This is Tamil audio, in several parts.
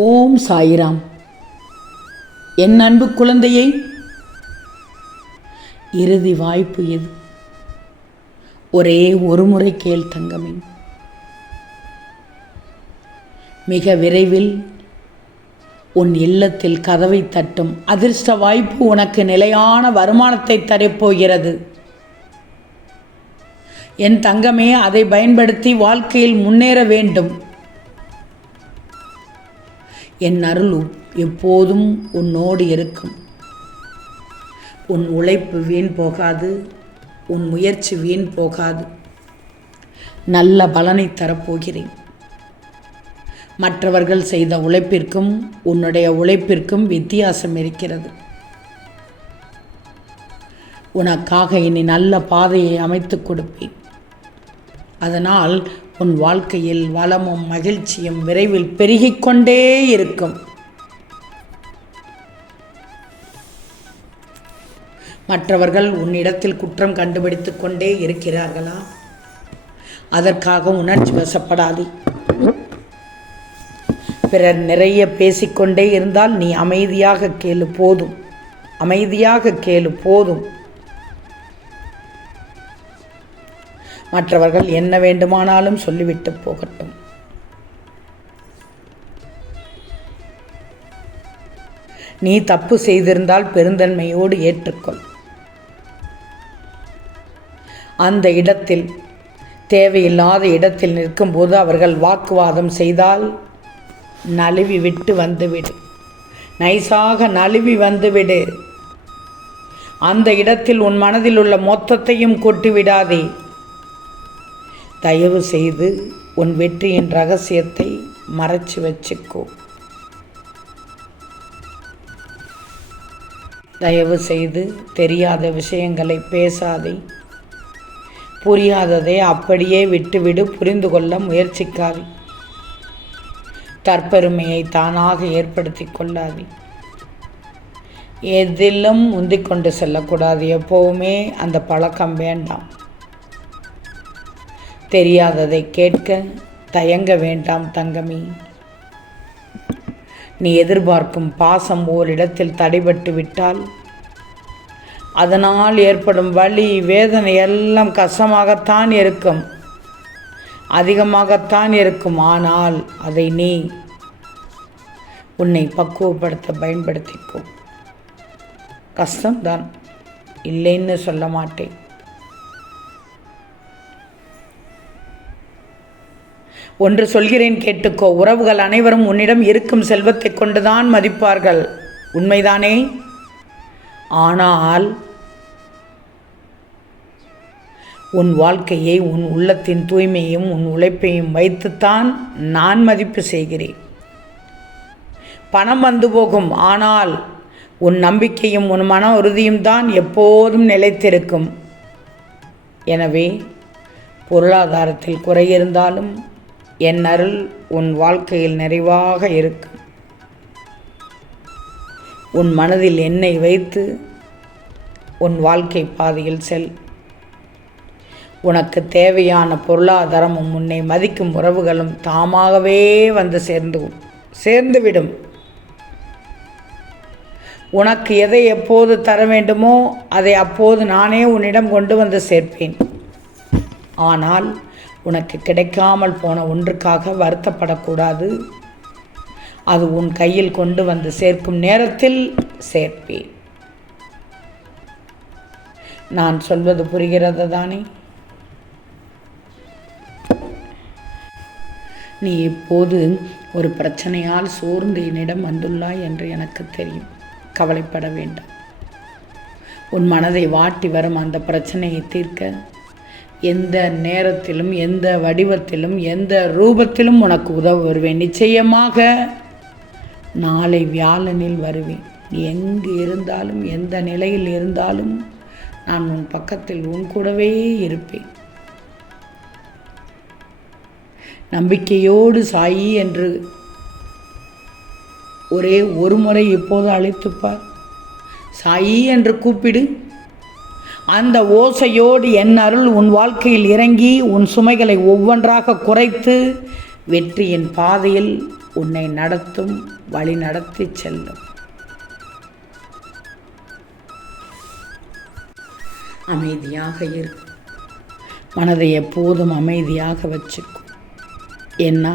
ஓம் சாயிராம். என் அன்பு குழந்தையை, இறுதி வாய்ப்பு இது. ஒரே ஒரு முறை கேள் தங்கமே. மிக விரைவில் உன் இல்லத்தில் கதவை தட்டும் அதிர்ஷ்ட வாய்ப்பு உனக்கு நிலையான வருமானத்தை தரப்போகிறது. என் தங்கமே, அதை பயன்படுத்தி வாழ்க்கையில் முன்னேற வேண்டும். என் அருள் எப்போதும் உன்னோடு இருக்கும். உன் உழைப்பு வீண் போகாது, உன் முயற்சி வீண் போகாது. நல்ல பலனை தரப்போகிறேன். மற்றவர்கள் செய்த உழைப்பிற்கும் உன்னுடைய உழைப்பிற்கும் வித்தியாசம் இருக்கிறது. உனக்காக இனி நல்ல பாதையை அமைத்து கொடுப்பேன். அதனால் உன் வாழ்க்கையில் வளமும் மகிழ்ச்சியும் விரைவில் பெருகிக் கொண்டே இருக்கும். மற்றவர்கள் உன்னிடத்தில் குற்றம் கண்டுபிடித்து கொண்டே இருக்கிறார்களா? அதற்காக உணர்ச்சி வசப்படாதே. பிறர் நிறைய பேசிக்கொண்டே இருந்தால் நீ அமைதியாக கேளு போதும். அமைதியாக கேளு போதும். மற்றவர்கள் என்ன வேண்டுமானாலும் சொல்லிவிட்டு போகட்டும். நீ தப்பு செய்திருந்தால் பெருந்தன்மையோடு ஏற்றுக்கொள். அந்த இடத்தில், தேவையில்லாத இடத்தில் நிற்கும்போது அவர்கள் வாக்குவாதம் செய்தால் நழுவி விட்டு வந்துவிடு. நைசாக நழுவி வந்துவிடு. அந்த இடத்தில் உன் மனதில் உள்ள மொத்தத்தையும் கொட்டிவிடாதே. தயவு செய்து உன் வெற்றியின் ரகசியத்தை மறைச்சு வச்சுக்கோ. தயவு செய்து தெரியாத விஷயங்களை பேசாதே. புரியாததை அப்படியே விட்டுவிடு. புரிந்து கொள்ள முயற்சிக்காதே. தற்பெருமையை தானாக ஏற்படுத்தி கொள்ளாதே. எதிலும் முந்திக்கொண்டு செல்லக்கூடாது. எப்போவுமே அந்த பழக்கம் வேண்டாம். தெரியாததை கேட்க தயங்க வேண்டாம் தங்கமி. நீ எதிர்பார்க்கும் பாசம் ஓரிடத்தில் தடைபட்டு விட்டால் அதனால் ஏற்படும் வலி வேதனை எல்லாம் கசமாகத்தான் இருக்கும், அதிகமாகத்தான் இருக்கும். ஆனால் அதை நீ உன்னை பக்குவப்படுத்த பயன்படுத்திக்கோ. கஷ்டம்தான், இல்லைன்னு சொல்ல மாட்டேன். ஒன்று சொல்கிறேன் கேட்டுக்கோ. உறவுகள் அனைவரும் உன்னிடம் இருக்கும் செல்வத்தை கொண்டுதான் மதிப்பார்கள். உண்மைதானே? ஆனால் உன் வாழ்க்கையை, உன் உள்ளத்தின் தூய்மையும் உன் உழைப்பையும் வைத்துத்தான் நான் மதிப்பு செய்கிறேன். பணம் வந்து போகும், ஆனால் உன் நம்பிக்கையும் உன் மன உறுதியும் தான் எப்போதும் நிலைத்திருக்கும். எனவே பொருளாதாரத்தில் குறை இருந்தாலும் என் அருள் உன் வாழ்க்கையில் நிறைவாக இருக்கும். உன் மனதில் என்னை வைத்து உன் வாழ்க்கை பாதையில் செல். உனக்கு தேவையான பொருளாதாரமும் உன்னை மதிக்கும் உறவுகளும் தாமாகவே வந்து சேர்ந்துவிடும். உனக்கு எதை எப்போது தர வேண்டுமோ அதை அப்போது நானே உன்னிடம் கொண்டு வந்து சேர்ப்பேன். ஆனால் உனக்கு கிடைக்காமல் போன ஒன்றுக்காக வருத்தப்படக்கூடாது. அது உன் கையில் கொண்டு வந்து சேர்க்கும் நேரத்தில் சேர்ப்பேன். நான் சொல்வது புரிகிறது தானே? நீ இப்போது ஒரு பிரச்சனையால் சோர்ந்து என்னிடம் வந்துள்ளாய் என்று எனக்கு தெரியும். கவலைப்பட வேண்டாம். உன் மனதை வாட்டி வரும் அந்த பிரச்சனையை தீர்க்க எந்த நேரத்திலும், எந்த வடிவத்திலும், எந்த ரூபத்திலும் உனக்கு உதவ வருவேன். நிச்சயமாக நாளை வியாழனில் வருவேன். நீ எங்கு இருந்தாலும், எந்த நிலையில் இருந்தாலும் நான் உன் பக்கத்தில் உன் கூடவே இருப்பேன். நம்பிக்கையோடு சாயி என்று ஒரே ஒரு முறை இப்போது அழைத்துப்பார். சாயி என்று கூப்பிடு. அந்த ஓசையோடு என் அருள் உன் வாழ்க்கையில் இறங்கி உன் சுமைகளை ஒவ்வொன்றாக குறைத்து வெற்றியின் பாதையில் உன்னை நடத்தும், வழி நடத்தி செல்லும். அமைதியாக இரு. மனதை எப்போதும் அமைதியாக வச்சுக்கும். ஏன்னா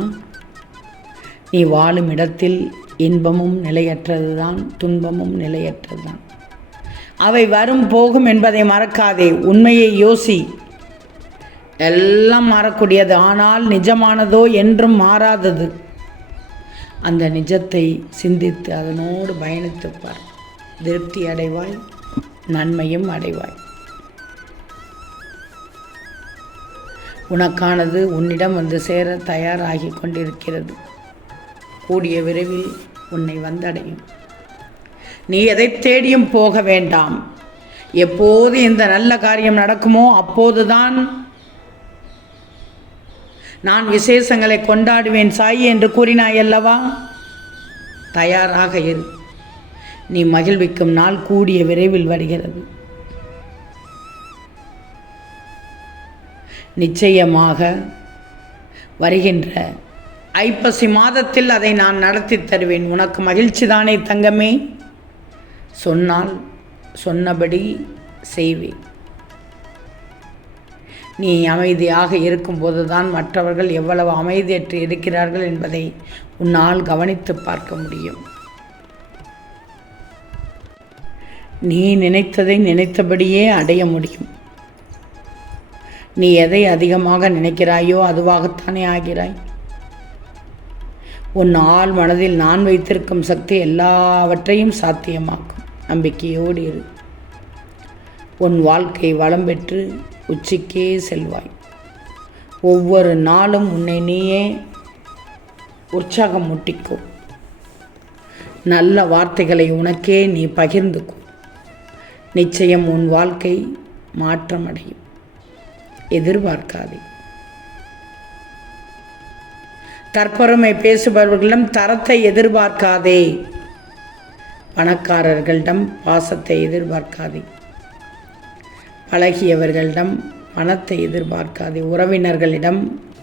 நீ வாழும் இடத்தில் இன்பமும் நிலையற்றதுதான், துன்பமும் நிலையற்றதுதான். அவை வரும் போகும் என்பதை மறக்காதே. உண்மையை யோசி. எல்லாம் மாறக்கூடியது, ஆனால் நிஜமானதோ என்றும் மாறாதது. அந்த நிஜத்தை சிந்தித்து அதனோடு பயணித்துப்பார். திருப்தி அடைவாய், நன்மையும் அடைவாய். உனக்கானது உன்னிடம் வந்து சேர தயாராகி கொண்டிருக்கிறது. கூடிய விரைவில் உன்னை வந்தடையும். நீ எதை தேடியும் போக வேண்டாம். எப்போது இந்த நல்ல காரியம் நடக்குமோ அப்போதுதான் நான் விசேஷங்களை கொண்டாடுவேன் சாயி என்று கூறினாய் அல்லவா? தயாராக இரு. நீ மகிழ்விக்கும் நாள் கூடிய விரைவில் வருகிறது. நிச்சயமாக வருகின்ற ஐப்பசி மாதத்தில் அதை நான் நடத்தி தருவேன். உனக்கு மகிழ்ச்சி தானே தங்கமே? சொன்னால் சொன்னபடி செய்வேன். நீ அமைதியாக இருக்கும்போது தான் மற்றவர்கள் எவ்வளவு அமைதியற்று இருக்கிறார்கள் என்பதை உன்னால் கவனித்து பார்க்க முடியும். நீ நினைத்ததை நினைத்தபடியே அடைய முடியும். நீ எதை அதிகமாக நினைக்கிறாயோ அதுவாகத்தானே ஆகிறாய். உன் ஆள் மனதில் நான் வைத்திருக்கும் சக்தி எல்லாவற்றையும் சாத்தியமாக்கும். நம்பிக்கையோடு இரு. உன் வாழ்க்கை வளம் பெற்று உச்சிக்கே செல்வாய். ஒவ்வொரு நாளும் உன்னை நீயே உற்சாகம் முட்டிக்கோ. நல்ல வார்த்தைகளை உனக்கே நீ பகிர்ந்துக்கோ. நிச்சயம் உன் வாழ்க்கை மாற்றமடையும். எதிர்பார்க்காதே. தற்பெருமை பேசுபவர்களிடம் தரத்தை எதிர்பார்க்காதே. பணக்காரர்களிடம் பாசத்தை எதிர்பார்க்காதே. பழகியவர்களிடம் பணத்தை எதிர்பார்க்காதே. உறவினர்களிடம்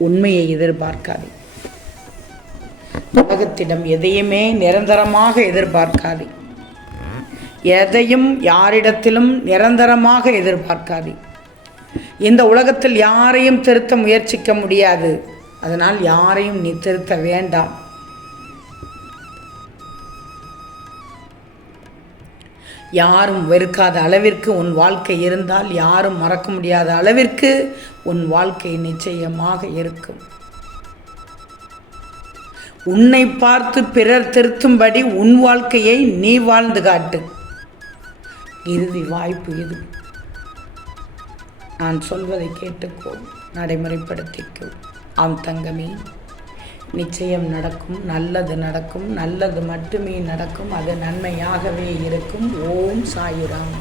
உண்மையை எதிர்பார்க்காதே. உலகத்திடம் எதையுமே நிரந்தரமாக எதிர்பார்க்காதே. எதையும் யாரிடத்திலும் நிரந்தரமாக எதிர்பார்க்காதே. இந்த உலகத்தில் யாரையும் திருத்த முயற்சிக்க முடியாது. அதனால் யாரையும் நீ திருத்த வேண்டாம். யாரும் வெறுக்காத அளவிற்கு உன் வாழ்க்கை இருந்தால் யாரும் மறக்க முடியாத அளவிற்கு உன் வாழ்க்கை நிச்சயமாக இருக்கும். உன்னை பார்த்து பிறர் திருத்தும்படி உன் வாழ்க்கையை நீ வாழ்ந்து காட்டு. இறுதி வாய்ப்பு இது. நான் சொல்வதை கேட்டுக்கோ, நடைமுறைப்படுத்திக்கோ. ஆம் தங்கமே, நிச்சயம் நடக்கும். நல்லது நடக்கும். நல்லது மட்டுமே நடக்கும். அது நன்மையாகவே இருக்கும். ஓம் சாயிராம்.